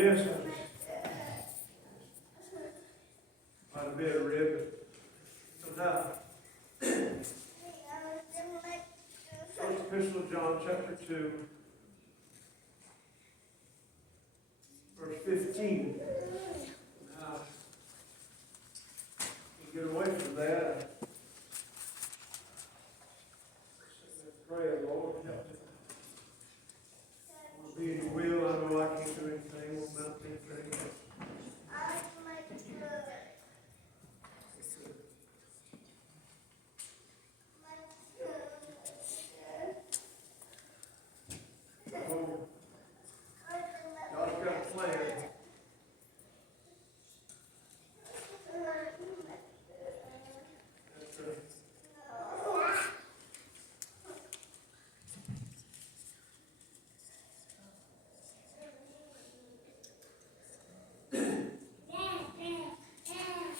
this. Quite a bit of rib. Somehow. First Epistle of John, chapter 2, verse 15. Now, to get away from that, pray, Lord, help me. Be in your will. I know I can't do anything. Won't amount to anything. God's got a plan.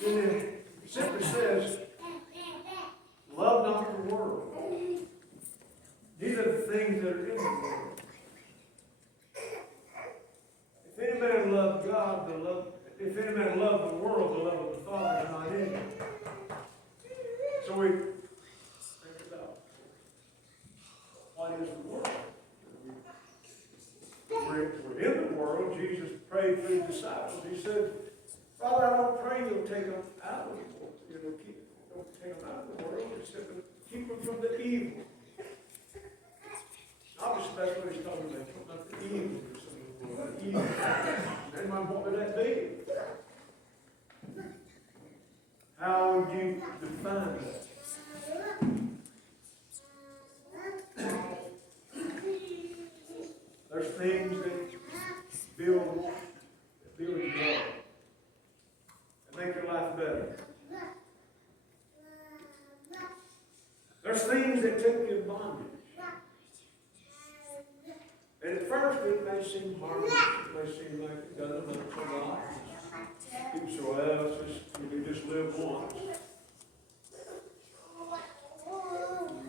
It simply says, love not the world. These are the things that are in the world. If any man love God, if any man love the world, the love of the Father is not in him. So we think about, what is the world? We're in the world. Jesus prayed for his disciples. He said, Father, I don't pray you'll take them out of the world. Don't take them out of the world. Except keep them from the evil. Obviously, that's what he's talking about. Talking about the evil. The evil. Anyone, what would that be? How would you define that? There's things that build your life. Make your life better. There's things that take you in bondage. And at first it may seem harmless. It may seem like it doesn't look so lot. People say, well, you just live once.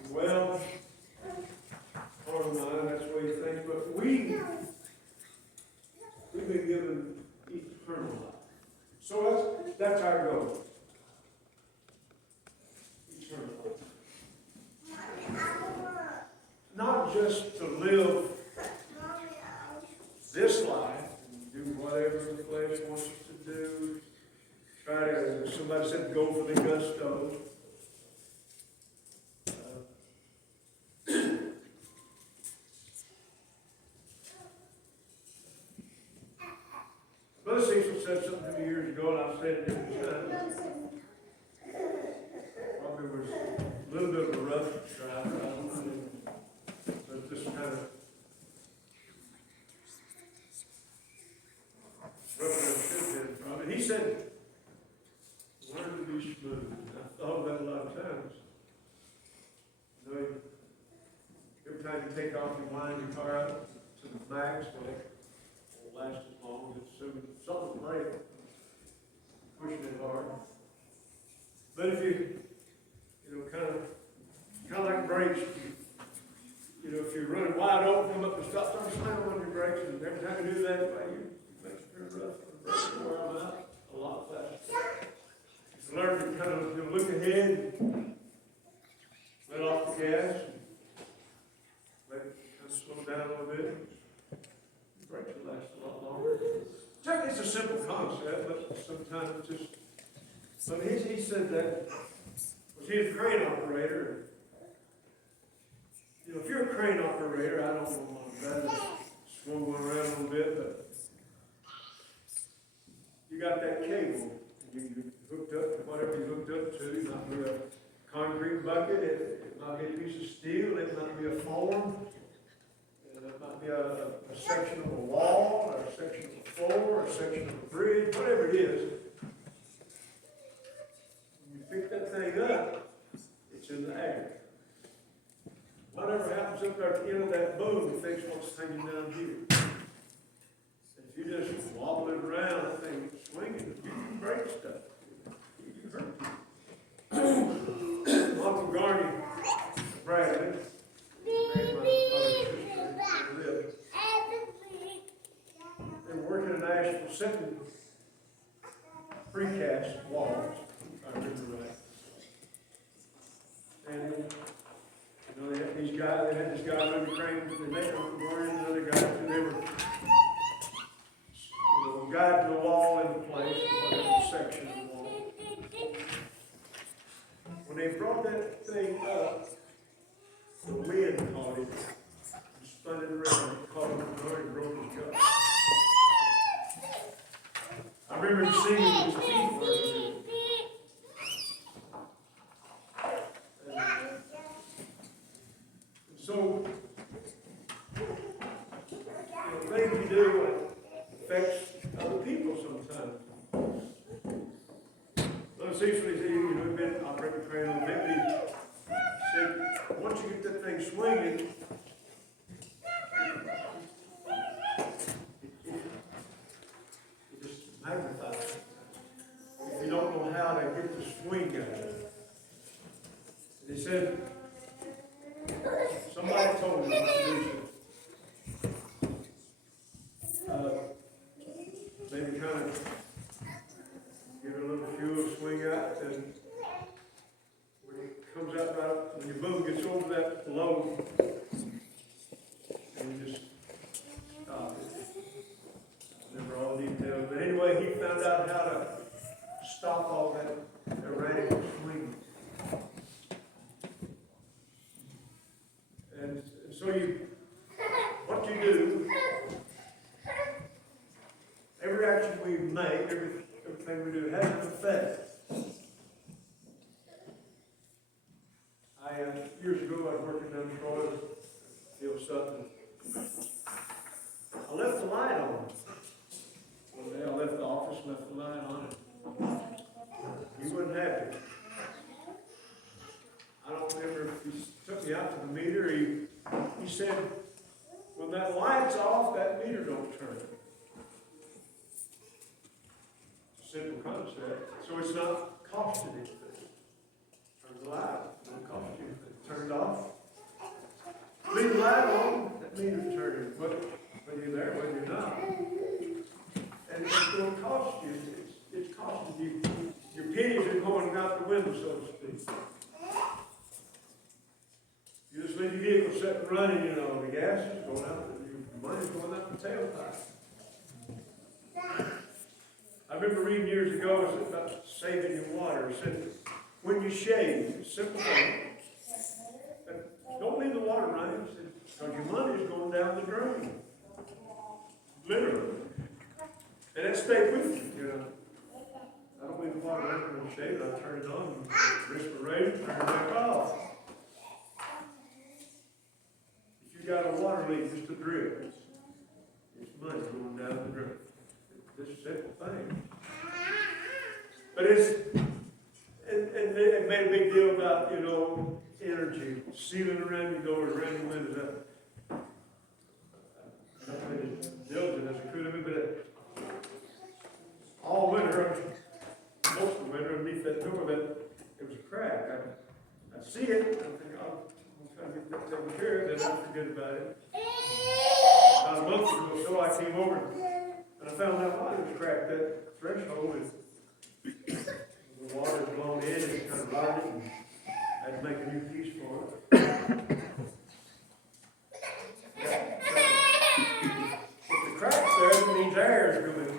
Well, part of mine, that's the way you think. But we've been given eternal life. So that's our goal. Eternal life. Not just to live this life and do whatever the flesh wants us to do. Try to, somebody said, go for the gusto. Brother Cecil said something to me years ago, and I've said it different times. Probably was a little bit of a rough driver, I don't know. But just kind of rougher than it should have been, probably. He said, learn to be smooth. And I thought of that a lot of times. You know, every time you take off your wind your car out to the max, well, it won't last as long as something will break, pushing it hard. But if you kind of like brakes, if you're running wide open, come up and stop, start slamming on your brakes, and every time you do that, you make it very rough. The brakes wear them out a lot faster. You learn to kind of look ahead, let off the gas, let it kind of slow down a little bit. The brakes will last a lot longer. It's a simple concept, but sometimes it's just. So he said that, he's a crane operator. If you're a crane operator, I don't want to swing one around a little bit, but you got that cable. You hooked up to whatever you hooked up to. It might be a concrete bucket, it might be a piece of steel, it might be a form. It might be a section of a wall, or a section of a floor, or a section of a bridge, whatever it is. When you pick that thing up, it's in the air. Whatever happens up there at the end of that boom affects what's hanging down here. If you just wobble it around, that thing swinging, you can break stuff. You can hurt people. Uncle Garney, Bradley, they were working in Asheville. second precast walls, if I remember right. And you know, they had these guys, they had this guy running the crane, and they were running another guy, and they were, you know, guiding the wall into place, whatever section of the wall. When they brought that thing up, the wind caught it, and spun it around, and caught him in the door and broke his gut. I remember seeing his teeth working. So, the things you do affects other people sometimes. So essentially, you know, we've been operating the crane on maybe, say, once you get that thing swinging, it just magnifies it. If you don't know how to get the swing out of it. They said, somebody told me what to do. Maybe kind of give it a little fuel, swing out, and when it comes out about, when your boom gets over that load, and you just stop it. I remember all the details, but anyway, he found out how to stop all that erratic swing. And so what you do, every action we make, everything we do has an effect. Years ago, I was working down in Troy, Bill Sutton. I left the light on. One day I left the office and left the light on. He wasn't happy. I don't remember if he took me out to the meter. He said, when that light's off, that meter don't turn. Simple concept. So it's not costing anything. Turn the light off. It don't cost you anything. Turn it off. Leave the light on, that meter's turning. Whether you're there, whether you're not. And it's going to cost you. It's costing you. Your pennies are going out the window, so to speak. You just leave your vehicle sitting running, you know, the gas is going out, your money's going out the tailpipe. I remember reading years ago, it said about saving your water. It said, when you shave, simple thing, don't leave the water running, because your money is going down the drain. Literally. And it stayed with you know. I don't leave the water running when I shave it. I turn it on, rest my razor, turn it back off. If you got a water leak, just a drip, it's money going down the drain. It's a simple thing. But and they made a big deal about, you know, energy, sealing around your doors, around your windows. I made as diligent as I could of it, but all winter, most of the winter, underneath that door, it was a crack. I see it, and I think, I'm trying to get that taken care of, then I forget about it. About a month ago or so, I came over, and I found out why it was cracked. That threshold is the water blown in, and it kind of rotted, and I had to make a new piece for it. If the crack's there, it means air is going to be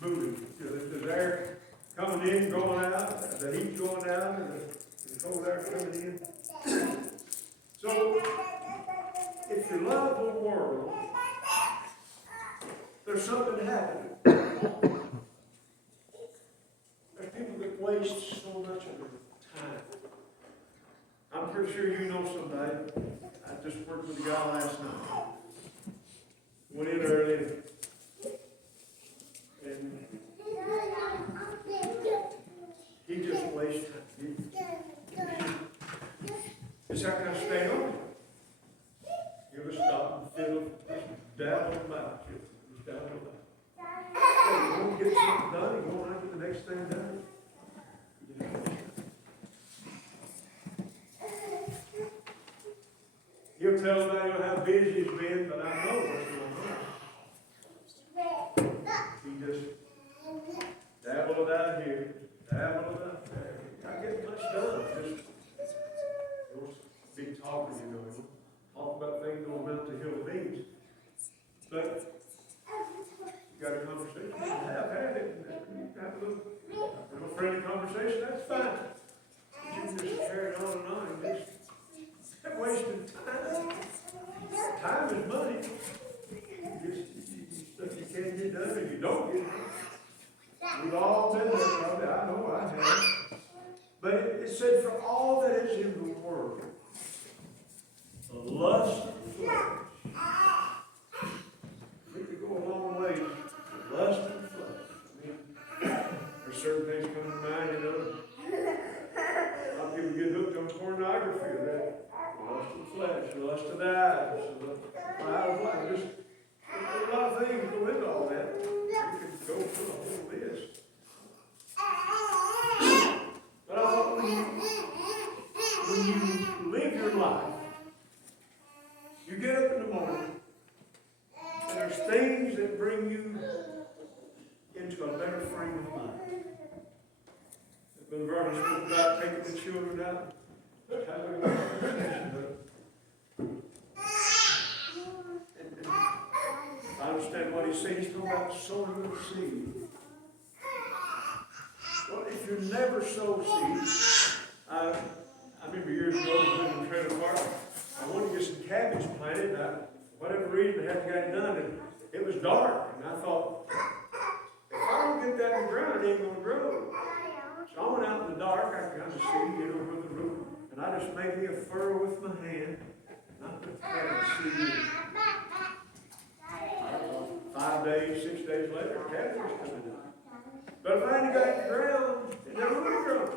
moving. There's air coming in, going out, the heat's going out, and the cold air coming in. So, if you love the world, there's something happening. There's people that waste so much of their time. I'm pretty sure you know somebody. I just worked with a guy last night. Went in early, and he just wastes time. It's how can I stay on? You ever stop and fiddle, just dabble about it. Just dabble about it. You want to get something done, you want to get the next thing done. He'll tell about how busy he's been, but I know what's going on. He that's fine. You just carry on and on, and just wasting time. Time is money. Stuff you can't get done, and you don't get done. We've all been there, probably. I know I have. But it said, for all that is in the world, the lust of the flesh. We could go a long way. The lust of the flesh. There's certain things come to mind, you know. A lot of people get hooked on pornography, that lust of the flesh, the lust of the eyes, the pride of life. There's a lot of things go into all that. We could go through a whole list. But I thought when you live your life, you get up in the morning, and there's things that bring you into a better frame of mind. Brother Vernon spoke about taking the children out, having a conversation with them. And I understand what he's saying. He's talking about sowing the seed. Well, if you never sow seeds, I remember years ago, I was in a trailer park. I wanted to get some cabbage planted, and for whatever reason, I hadn't got it done, and it was dark, and I thought, if I don't get that in the ground, it ain't going to grow. So I went out in the dark, I kind of see, with the root, and I just made me a furrow with my hand, and I put the cabbage seed in. 5 days, 6 days later, cabbage was coming in. But if I hadn't got it in the ground, it never would have grown.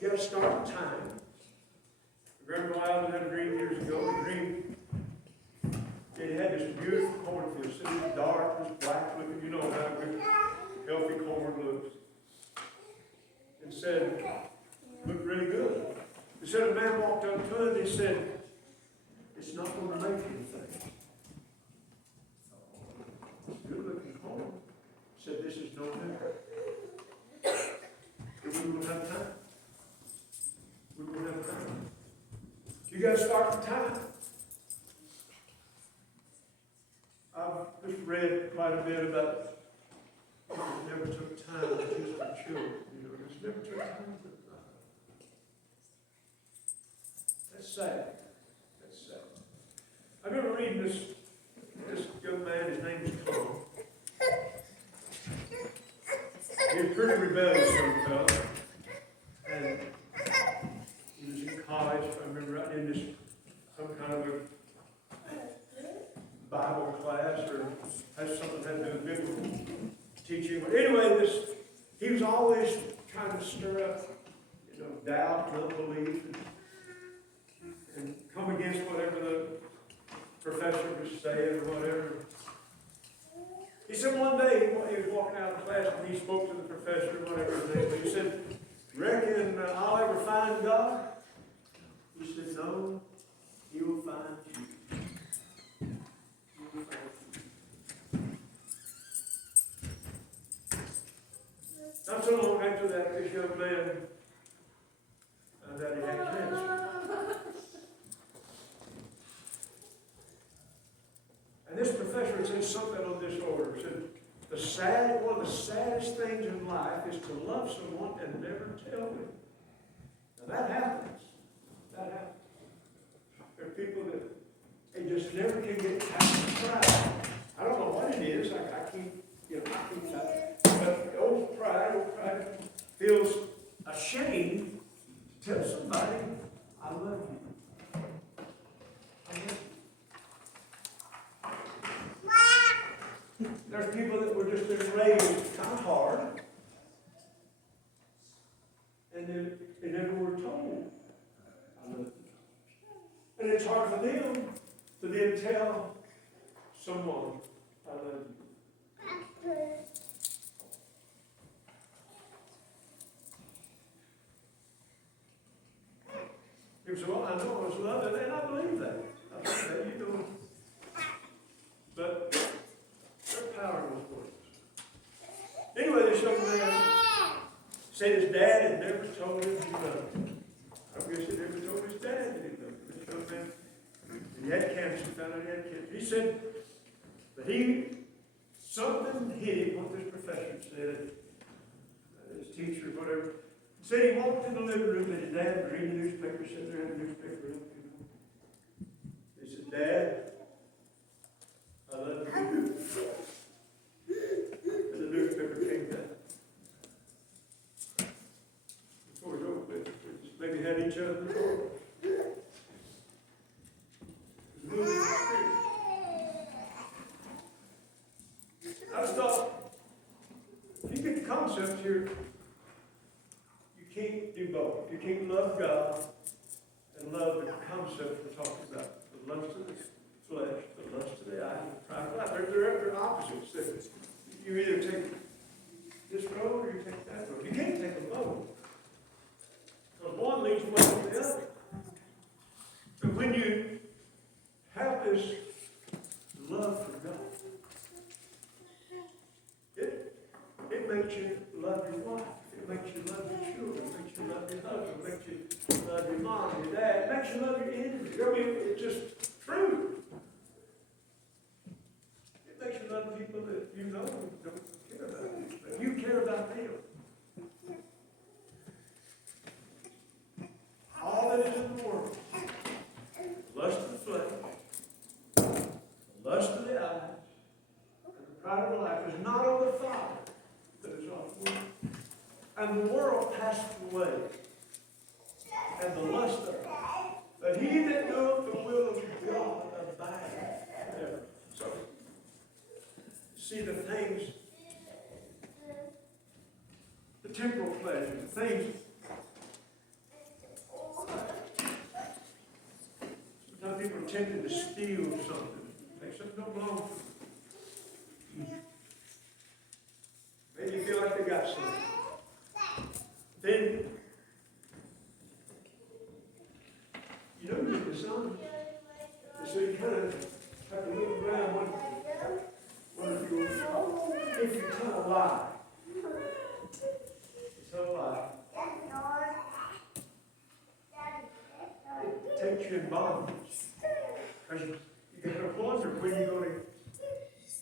You got to start with time. Grandpa Alvin had a dream years ago. The dream, it had this beautiful cornfield. It was dark, it was black looking. You know how good, healthy corn looks. It said, looked really good. It said a man walked up to it and he said, it's not going to make anything. Good looking corn. Said, this is no matter. We will have time. We will have time. You got to start with time. I've just read quite a bit about people that never took time to teach their children. You know, just never took time to. That's sad. That's sad. I remember reading this young man. His name is Tom. He was pretty rebellious, young fellow. And he was in college. I remember right in this, some kind of a Bible class, or has something had to do with biblical teaching. But anyway, he was always trying to stir up, doubt and unbelief, and come against whatever the professor was saying or whatever. He said one day, he was walking out of class and he spoke to the professor, whatever his name was. He said, reckon I'll ever find God? He said, no, he will find you. He will find you. Not so long after that, this young man found out he had cancer. And this professor said something on this order. He said, one of the saddest things in life is to love someone and never tell them. Now that happens. That happens. There are people that they just never can get past the pride. I don't know what it is. I keep that. But old pride feels ashamed to tell somebody, I love you. I love you. There's people that were just been raised kind of hard, and they never were told, I love you. And it's hard for them to then tell someone, I love you. You say, well, I know I was loved, and I believe that. I believe that, you know. But their power was words. Anyway, this young man said his dad had never told him he loved him. I guess he never told his dad that he loved him. This young man, he had cancer, found out he had cancer. He said that something hit him, what this professor said, teacher, whatever. Said he walked in the living room and his dad was reading the newspaper, sitting there in the newspaper. He said, Dad, I love you. And the newspaper came down. Before it was over with, we just maybe had each other in the corner. I just thought, if you get the concept here, you can't do both. You can't love God and love the concept we're talking about. The lust of the flesh, the lust of the eye, the pride of life. They're opposites. You either take this road or you take that road. You can't take them both. Because one leads away from the other. And when you have this love for God, it makes you love your wife. It makes you love your children. It makes you love your husband. It makes you love your mom, your dad. It makes you love your enemies. I mean, it's just true. It makes you love people that you know don't care about you, but you care about them. All that is in the world, lust of the flesh, lust of the eyes, and the pride of life is not of the Father, but is of the world. And the world passeth away, and the lust of it. But he that doeth the will of God abideth ever. So, see the things, the temporal pleasure, the things. Sometimes people are tempted to steal something. Make something don't belong to them. Maybe you feel like they got something. Then, you know, you're dishonest. So you kind of have to look around if you tell a lie. Tell a lie. It takes you in bondage. Because you got to wonder when you're going to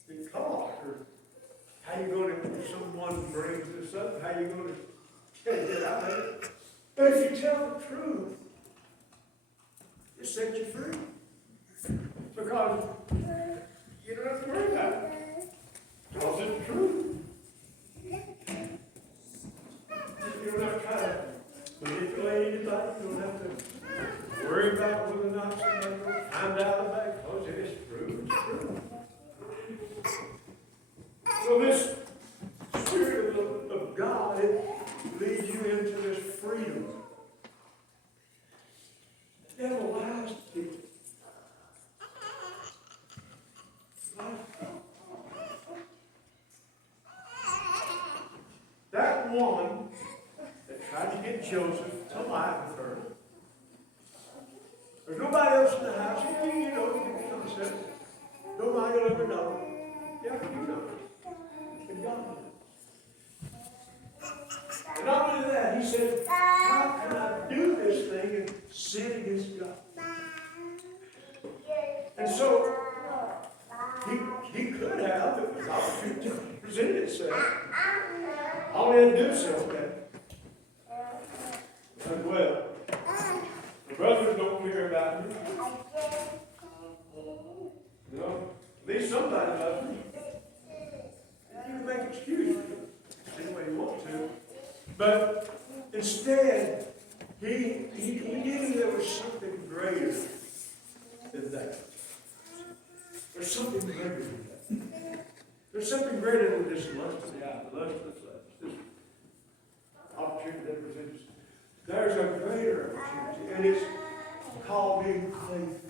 be caught, or how you're going to, if someone brings this up, how you're going to get out of it. But if you tell the truth, it sets you free. Because you don't have to worry about it. Because it's true. You don't have to try to manipulate anybody. You don't have to worry about whether or not somebody will find out about it. Because it is true. It's true. So this Spirit of God, it leads you into this freedom. The devil lies to you. That woman that tried to get Joseph to lie with her, there's nobody else in the house. You know, you kind of said, nobody will ever know. Yeah, you know. And God knows. And not only that, he said, how can I do this thing and sin against God? And so, he could have, if the opportunity presented itself. All he had to do is say, okay. And well, the brothers don't care about me. You know, at least somebody loves me. You can make excuses any way you want to. But instead, he knew there was something greater than that. There's something greater than that. There's something greater than this lust of the eye, the lust of the flesh, this opportunity that presents. There's a greater opportunity, and it's called being faithful.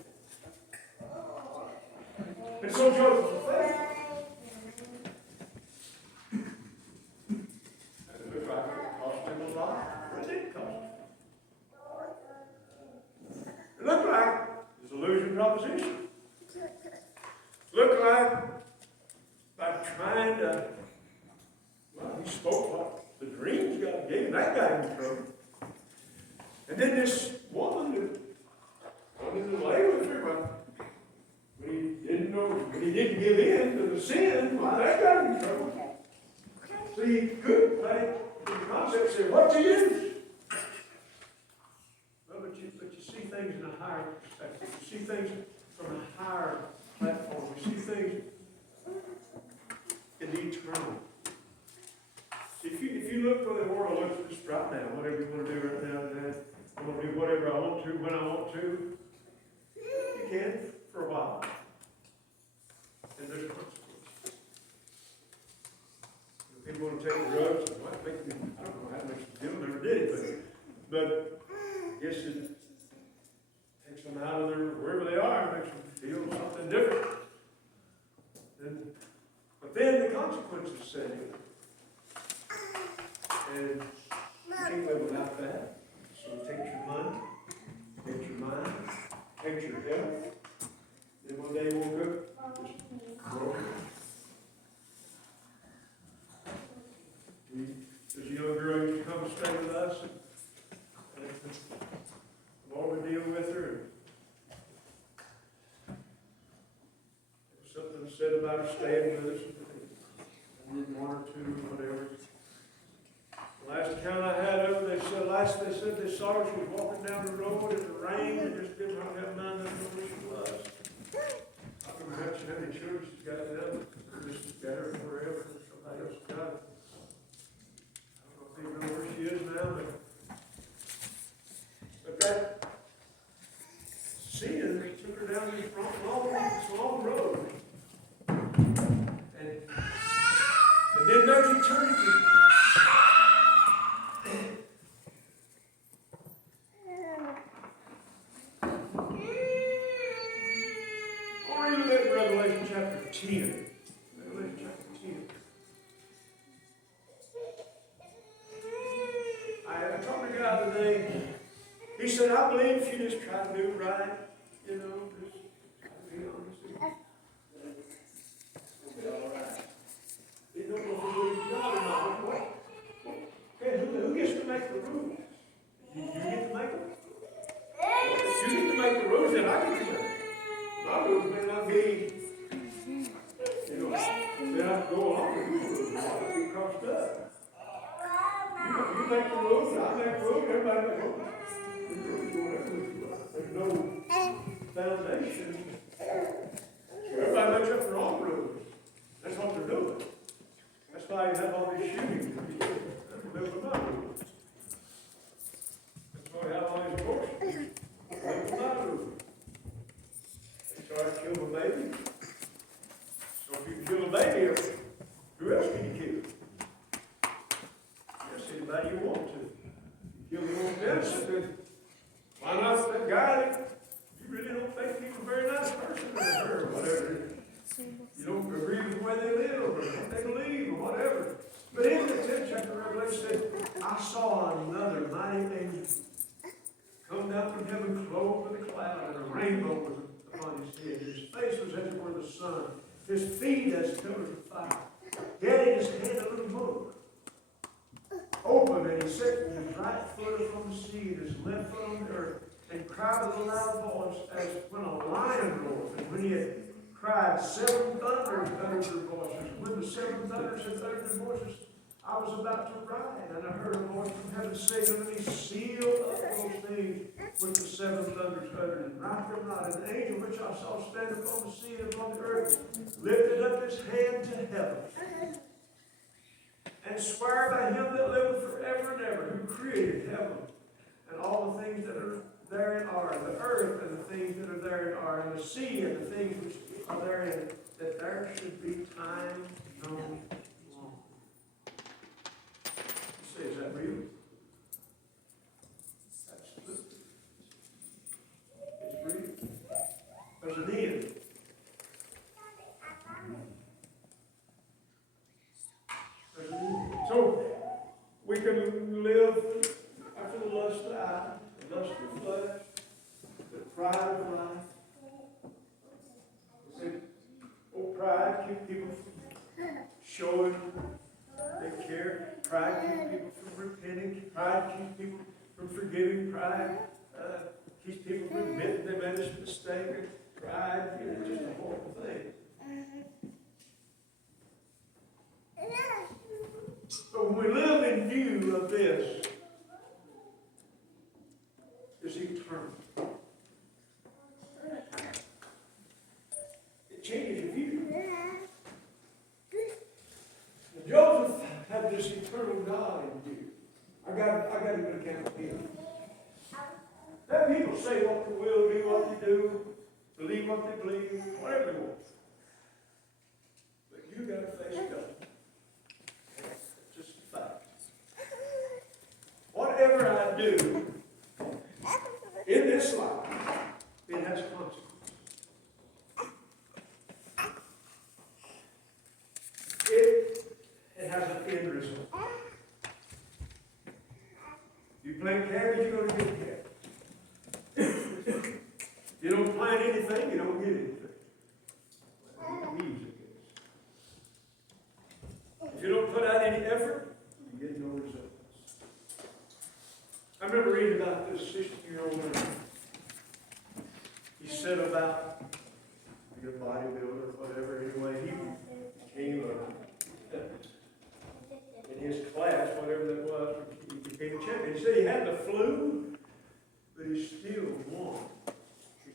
And so Joseph was faithful. And it looked like it cost him a lot. It didn't cost him. It looked like it was a losing proposition. Looked like by trying to, well, he spoke what the dreams God gave him. That got him in trouble. And then this woman that wanted to lay with her, well, when he didn't give in to the sin, well, that got him in trouble. So he couldn't pay the concept said, what's the use? Well, but you see things in a higher perspective. You see things from a higher platform. You see things in the eternal. See, if you look where the world looks just right now, whatever you want to do right now, I'm going to do whatever I want to, when I want to. You can for a while. And there's consequences. People want to take drugs, and what makes them, I don't know how it makes them feel, never did it, but I guess it takes them out of their, wherever they are, and makes them feel something different. But then the consequences set in. And you can't live without that. So it takes your money, takes your mind, takes your health. Then one day you woke up, just broken. There's a young girl who used to come and stay with us, and the Lord would deal with her. There was something said about her staying with us, and 1 or 2, whatever. The last account I had of her, they said they saw her, she was walking down the road in the rain, and just didn't have mind to know where she was. I don't know how many children she's got now, or just got her forever, or somebody else got it. I don't know where she is now, but that sin took her down this long road. And then there's eternity. I'll read it in Revelation chapter 10. Revelation chapter 10. I talked to a guy today. He said, I believe if you just try to do right, just try to be honest, it'll be all right. You don't know if you believe God or not. What? Okay, who gets to make the rules? You get to make them? If you get to make the rules, then I get to make them. My rules may not be, they have to go along with the rules. They have to be crossed up. You make the rules, I make the rules, everybody makes the rules. There's no foundation. Everybody makes up their own rules. That's what they're doing. That's why you have all these shootings. They live by my rules. That's why you have all these abortions. They live by my rules. They try to kill a baby. So if you kill a baby, who else can you kill? Anybody you want to. You kill the old innocent, then why not that guy that you really don't think he's a very nice person or whatever. You don't agree with the way they live or what they believe or whatever. But in the 10th chapter of Revelation said, I saw another mighty angel come down from heaven clothed with a cloud, and a rainbow was upon his head. His face was as it were the sun, his feet as pillars of fire. He had in his hand a little book. Open, and he set his right foot upon the sea and his left foot on the earth, and cried with a loud voice as when a lion roars. And when he had cried, 7 thunders uttered their voices. When the 7 thunders had uttered their voices, I was about to ride, and I heard a voice from heaven saying unto me, Seal up those things which the 7 thunders uttered, and write them not. And the angel which I saw stand upon the sea and upon the earth lifted up his hand to heaven, and swear by him that liveth forever and ever, who created heaven, and all the things that are therein are, and the earth and the things that are therein are, and the sea and the things which are therein, that there should be time no longer. You say, is that real? Absolutely. It's real. There's an end. So, we can live after the lust of the eye, the lust of the flesh, the pride of life. Pride keeps people from showing they care. Pride keeps people from repenting. Pride keeps people from forgiving. Pride keeps people from admitting they made a mistake. Pride is just a horrible thing. So when we live in view of this, it's eternal. It changes your view. And Joseph had this eternal God in view. I got a good account of him. Let people say what they will, do what they do, believe what they believe, whatever they want. But you got to face God. It's just a fact. Whatever I do in this life, it has consequences. It has an end result. You plant cabbage, you're going to get cabbage. You don't plant anything, you don't get anything. If you don't put out any effort, you get no results. I remember reading about this 16-year-old man. He said about being a bodybuilder or whatever. Anyway, he became in his class, whatever that was, he became a champion. He said he had the flu, but he still won.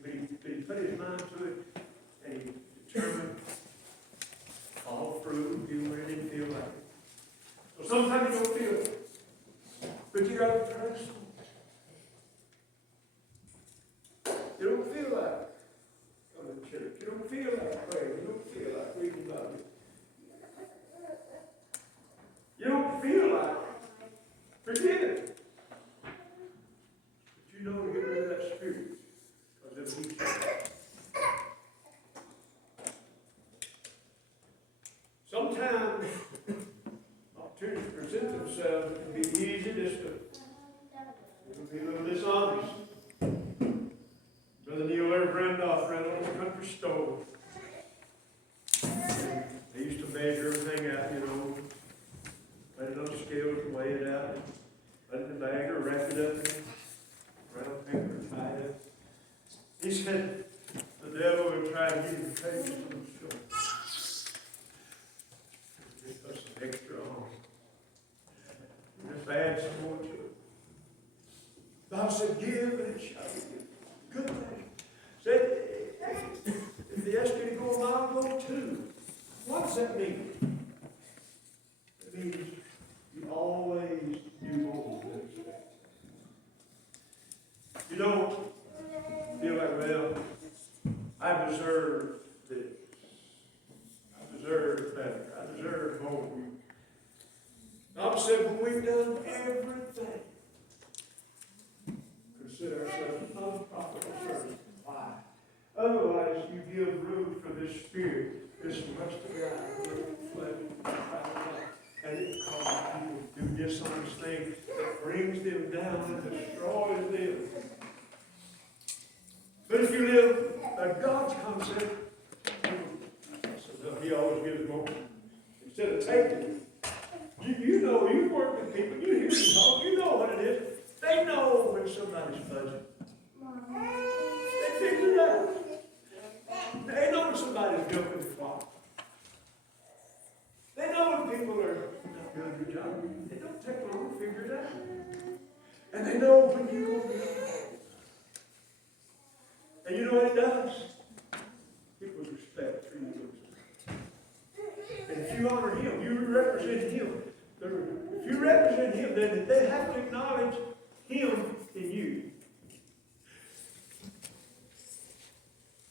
But he put his mind to it, and he determined to follow through, even when it didn't feel like it. So sometimes you don't feel it, but you got to try something. You don't feel like going to church. You don't feel like praying. You don't feel like reading the Bible. You don't feel like forgiving. But you know to get rid of that spirit. Because it'll be sometimes opportunities present themselves. It can be easy just to be a little dishonest. Brother Neil Earl Randolph ran on the country store. They used to measure everything out, put it on the scales and weigh it out, put it in the bag or wrap it up in brown paper and tie it up. He said the devil would try to get him to take it to the shore. Just put some extra on. Just add some more to it. God said, give and it shall be given. Good thing. Said, if they ask you to go a mile, go 2. What does that mean? It means you always do more than expect. You don't feel like, well, I deserve this. I deserve better. I deserve more. God said, when we've done everything, consider ourselves unprofitable servants. Why? Otherwise, you give room for this spirit, this lust of God, and it causes people to do dishonest things that brings them down and destroys them. But if you live by God's concept, He always gives more. Instead of taking, you work with people, you hear them talk, you know what it is. They know when somebody's fudging. They figure it out. They know when somebody's milking the clock. They know when people are not doing their job. It don't take long to figure it out. And they know when you go beyond. And you know what it does? People's respect for you. And if you honor Him, you represent Him. If you represent Him, then they have to acknowledge Him in you.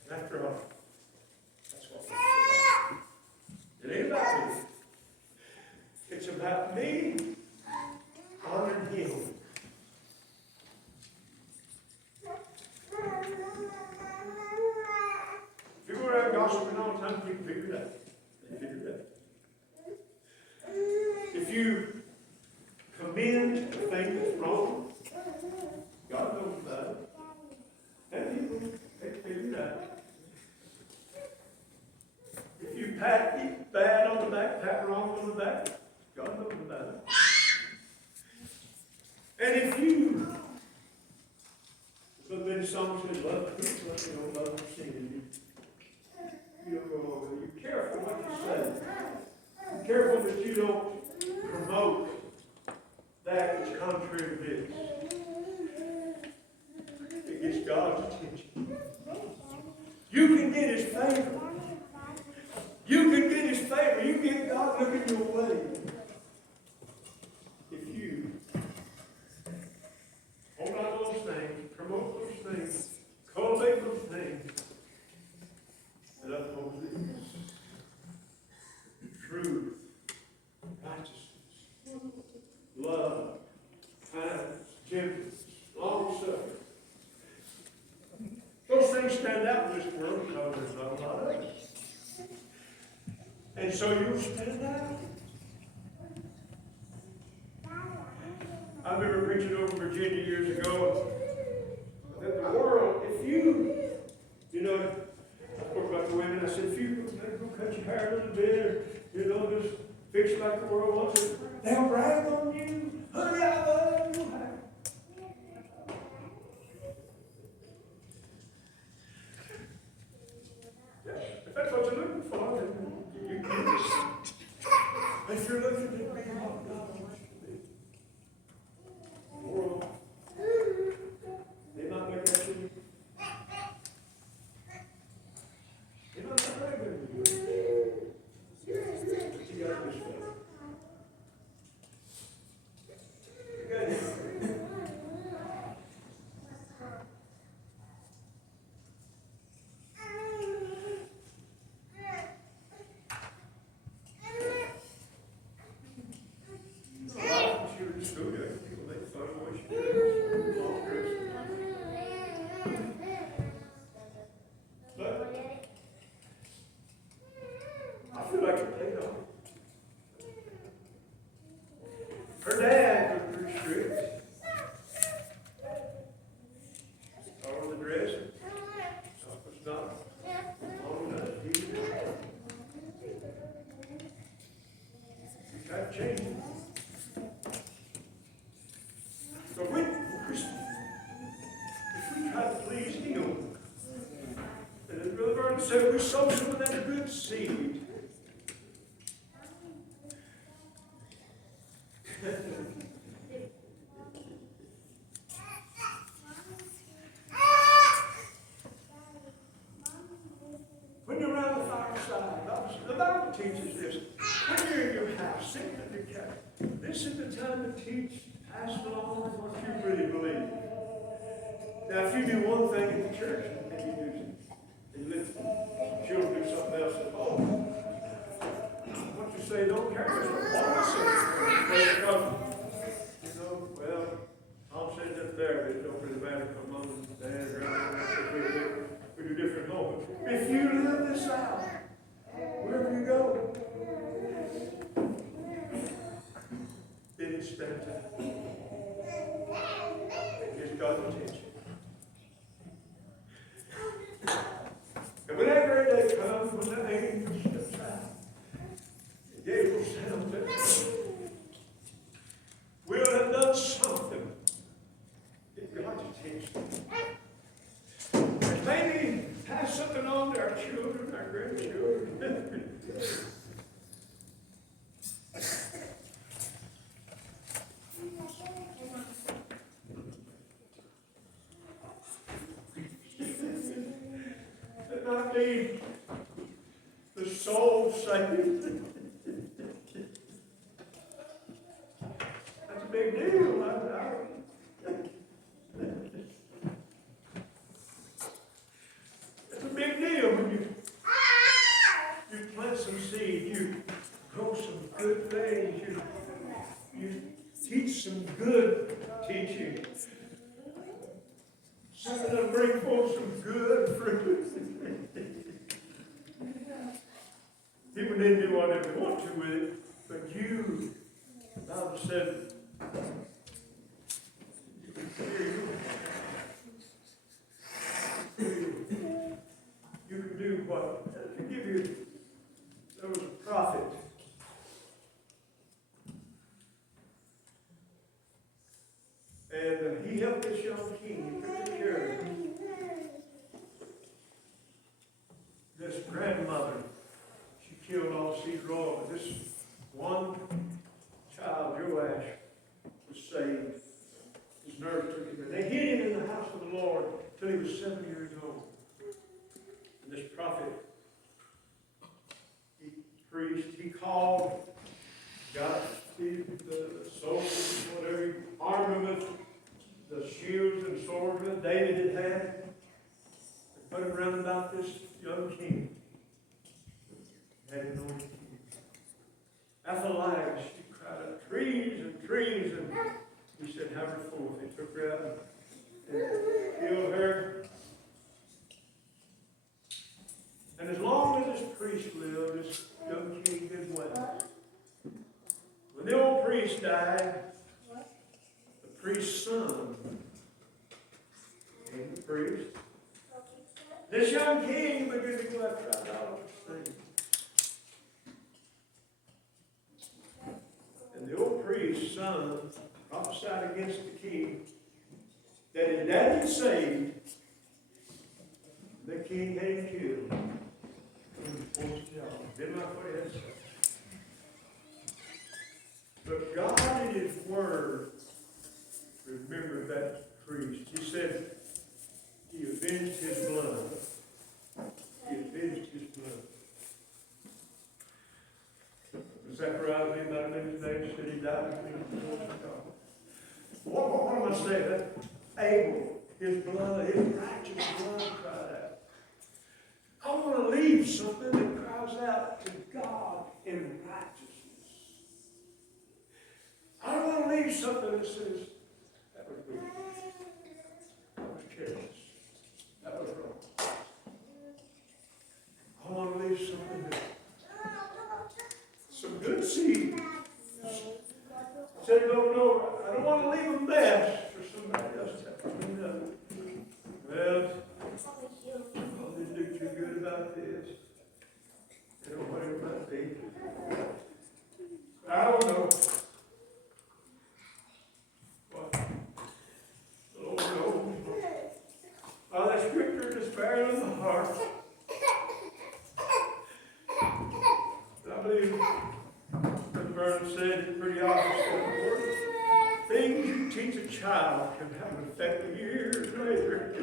And after all, that's what it's about. It ain't about me. It's about me honoring Him. If you go around gossiping all the time, people figure it out. They figure it out. If you commend the thing that's wrong, God knows about it. And people, they figure it out. If you pat bad on the back, pat wrong on the back, God knows about it. And if you, so many songs says, love the people, you don't love them singing. You don't go over. You're careful what you say. Be careful that you don't promote You can get His favor. You can get His favor. You can get God looking your way. If you hold on to those things, promote those things, cultivate those things, and uphold these. Truth, righteousness, love, kindness, gentleness, long-suffering. Those things stand out in this world because there's not a lot of it. And so you'll stand out. I remember preaching over Virginia years ago that the world, if you I spoke about the women, I said, if you go cut your hair a little bit, or, just fix like the world wants it, they'll brag on you. Honey, I love your hair. Yeah, if that's what you're looking for, then you get it. If you're looking to be what God wants you to be, the world, they might look at you. They might not brag on you. But you got this faith. You got this faith. Her dad was pretty strict. All the dress. Stuff was not long enough. You got to change it. But if we try to please Him, and as Brother Vernon said, we sow some of that good seed. When you're around the fireside, the Bible teaches this. When you're in your house, sitting at your couch, this is the time to teach, pass along what you really believe. Now, if you do one thing in the church, and you let children do something else at home, what you say don't carry us. What I say, because, well, I'll say that there, but it don't really matter if mom and dad or we do different homes. If you live this out, wherever you go, then it's that time. It gives God attention. And when that great day comes, when that angel steps out, the Gabriel sounds that we'll have done something. Get God's attention. And maybe pass something on to our children, our grandchildren. That might be the soul saved. That's a big deal. It's a big deal when you plant some seed, you grow some good things, you teach some good teaching. Some of them bring forth some good fruit. People didn't do whatever they want to with it, but you, the Bible said, you can do what? To give you, there was a prophet. And he helped this young king. He took care of him. This grandmother, she killed all seed royal, but this one child, Joash, was saved. His nerve took him. And they hid him in the house of the Lord till he was 7 years old. And prophet, priest, he called, got the soldiers, whatever armament, the shields and swords that David had had, and put them around about this young king. Had anointed king. Athaliah, she cried out, trees and trees, and he said, have her forth. He took her out and killed her. And as long as this priest lived, this young king did well. When the old priest died, the priest's son became the priest. This young king began to go after idolatrous things. And the old priest's son prophesied against the king that his daddy saved, the king had him killed. Didn't like what he had said. But God in his word remembered that priest. He said he avenged his blood. He avenged his blood. Zechariah, about a minute today, said he died between the doors of God. What am I saying? That Abel, his blood, his righteous blood cried out. I want to leave something that cries out to God in righteousness. I don't want to leave something that says, that was weak. That was careless. That was wrong. I want to leave something that, some good seed. I said, no, I don't want to leave a mess for somebody else to have to clean up. Well, I'll just do too good about this. You know, whatever it might be. I don't know. What? The Lord knows. By the scripture, despair in the heart. I believe Brother Vernon said it pretty obvious. Things you teach a child can have an effect years later.